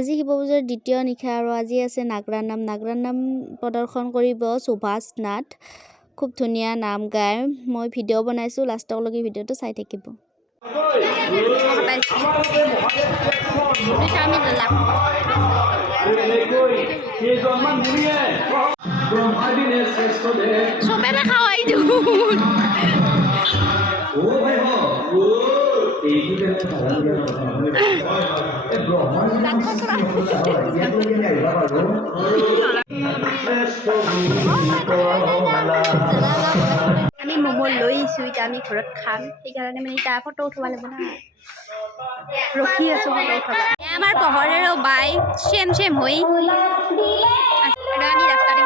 আজি শিৱ পূজাৰ দ্বিতীয় নিশা আৰু আজি আছে নাগৰাৰ নাম প্ৰদৰ্শন কৰিব সুভাষ নাথ। খুব ধুনীয়া নাম গায়। মই ভিডিঅ' বনাইছোঁ, লাষ্টলৈকে ভিডিঅ'টো চাই থাকিব। চবেই খাওয়াই আমি ম'ম' লৈ আহিছোঁ, এতিয়া আমি ঘৰত খাম। সেইকাৰণে মানে এতিয়া ফটো উঠিব লাগিব না, ৰখি আছোঁ ফটো উঠাব। আমাৰ পহৰেৰো বাই চেম হৈ আমি ৰাস্তাতে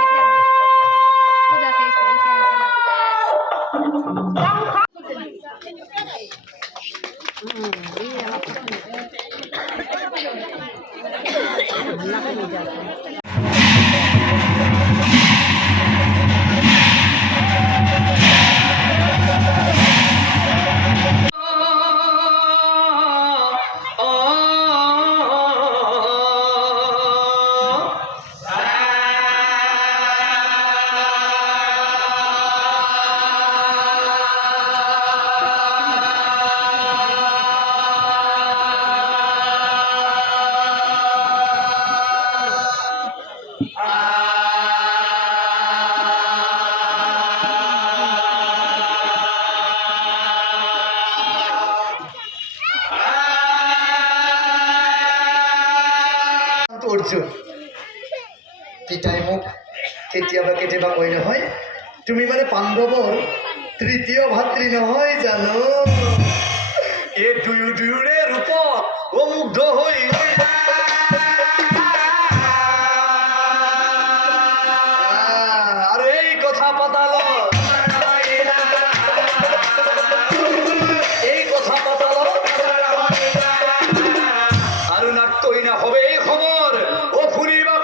অৰ্জুন পিতাই মোক কেতিয়াবা কয় নহয়, তুমি মানে পাণ্ডৱৰ তৃতীয় ভাতৃ নহয় জানো? এই দুয়োৰে ৰূপত মুগ্ধ হৈ আৰু এই কথা পতালত আৰু নাট্যই না হবে এই খবর ও ফুরিবা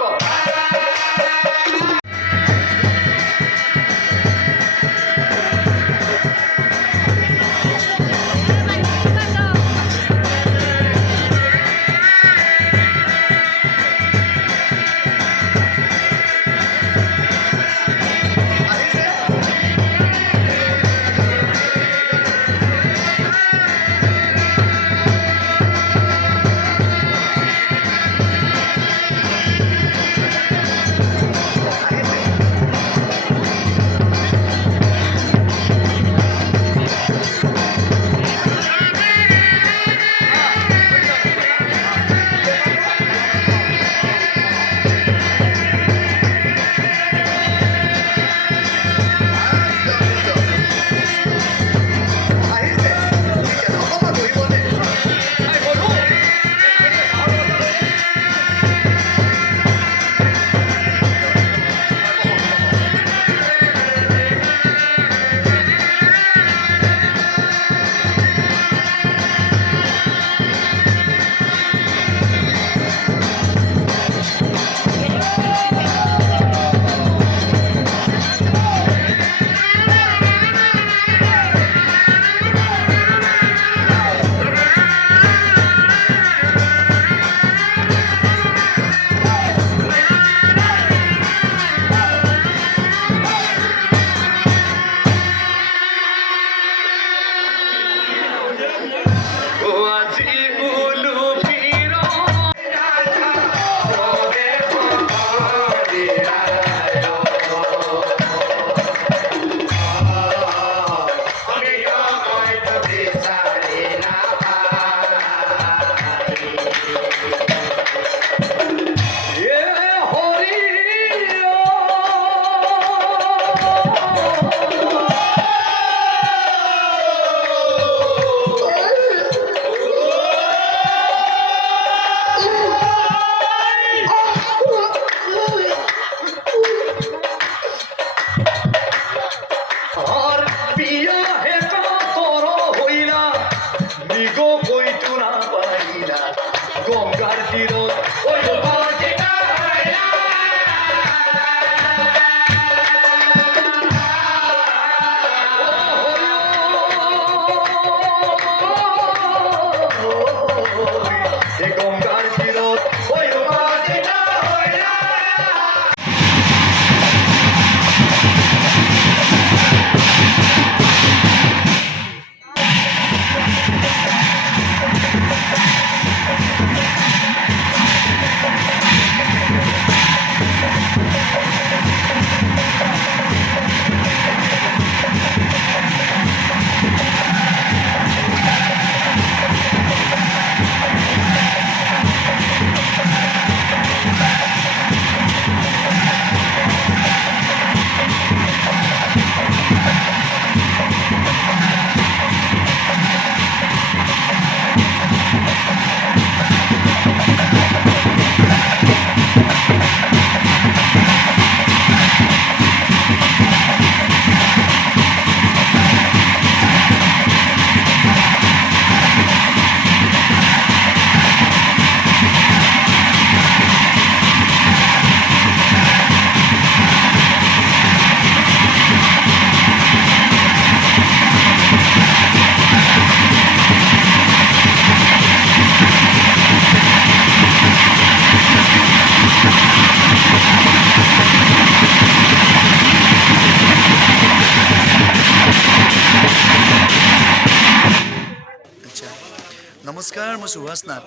নমস্কাৰ, মই সুভাষ নাথ।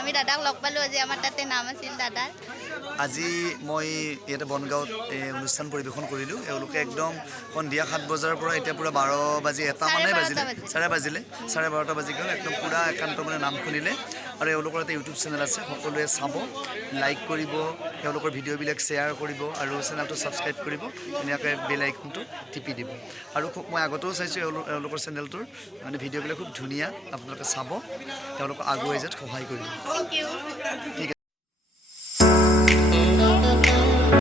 আমি দাদাক লগ পালোঁ আজি, আমাৰ তাতে নাম আছিল দাদাৰ। আজি মই ইয়াতে বনগাঁৱত অনুষ্ঠান পৰিৱেশন কৰিলোঁ। এওঁলোকে একদম সন্ধিয়া 7 বজাৰ পৰা এতিয়া পূৰা 12 বাজি 1 মানে বাজিলে, 12:30 বাজি গ'ল। একদম পূৰা একান্ত মানে নাম শুনিলে। আৰু এওঁলোকৰ এটা ইউটিউব চেনেল আছে, সকলোৱে চাব, লাইক কৰিব, তেওঁলোকৰ ভিডিঅ'বিলাক শ্বেয়াৰ কৰিব আৰু চেনেলটো ছাবস্ক্ৰাইব কৰিব, ধুনীয়াকৈ বেল আইকনটো টিপি দিব। আৰু মই আগতেও চাইছোঁ এওঁলোকৰ চেনেলটোৰ মানে ভিডিঅ'বিলাক খুব ধুনীয়া, আপোনালোকে চাব, তেওঁলোকক আগুৱাই যোৱাত সহায় কৰিব। Thank you. ঠিক আছে।